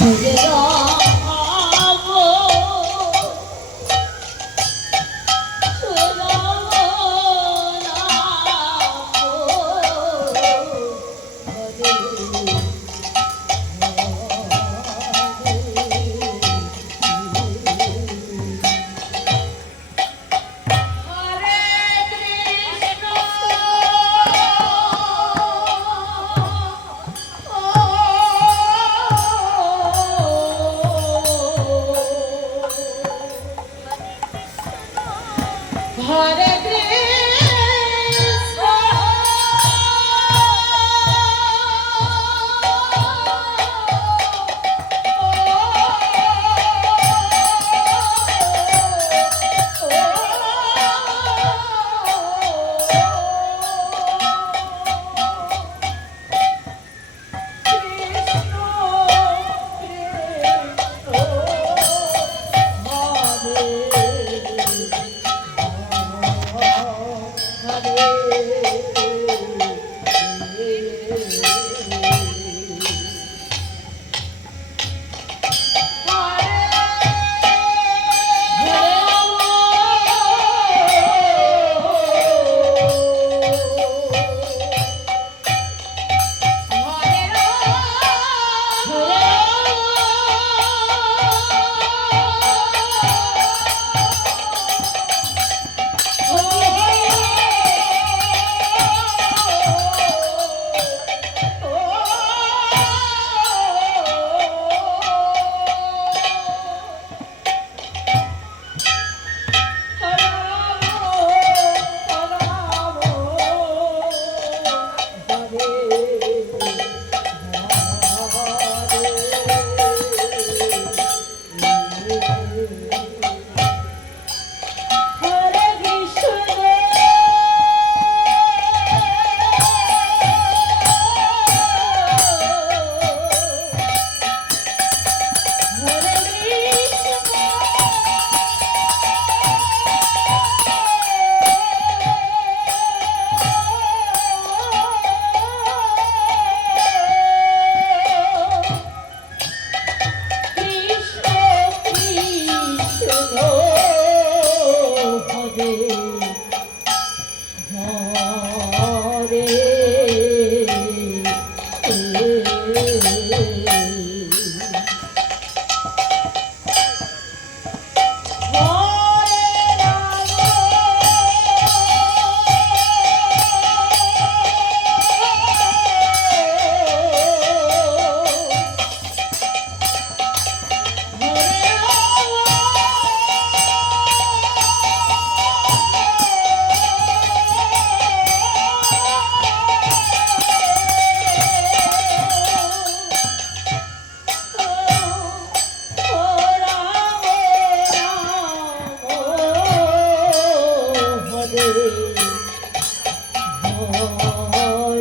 你别动 হরে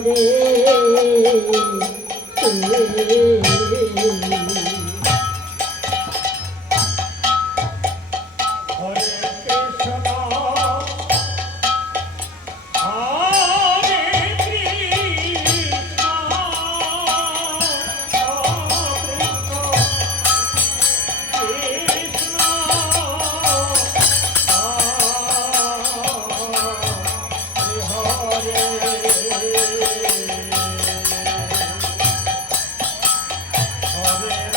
রে Yeah.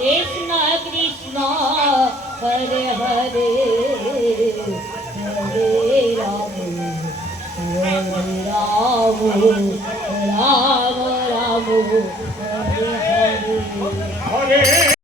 कृष्णा कृष्णा हरे हरे हरे राबु हे राबु राम रा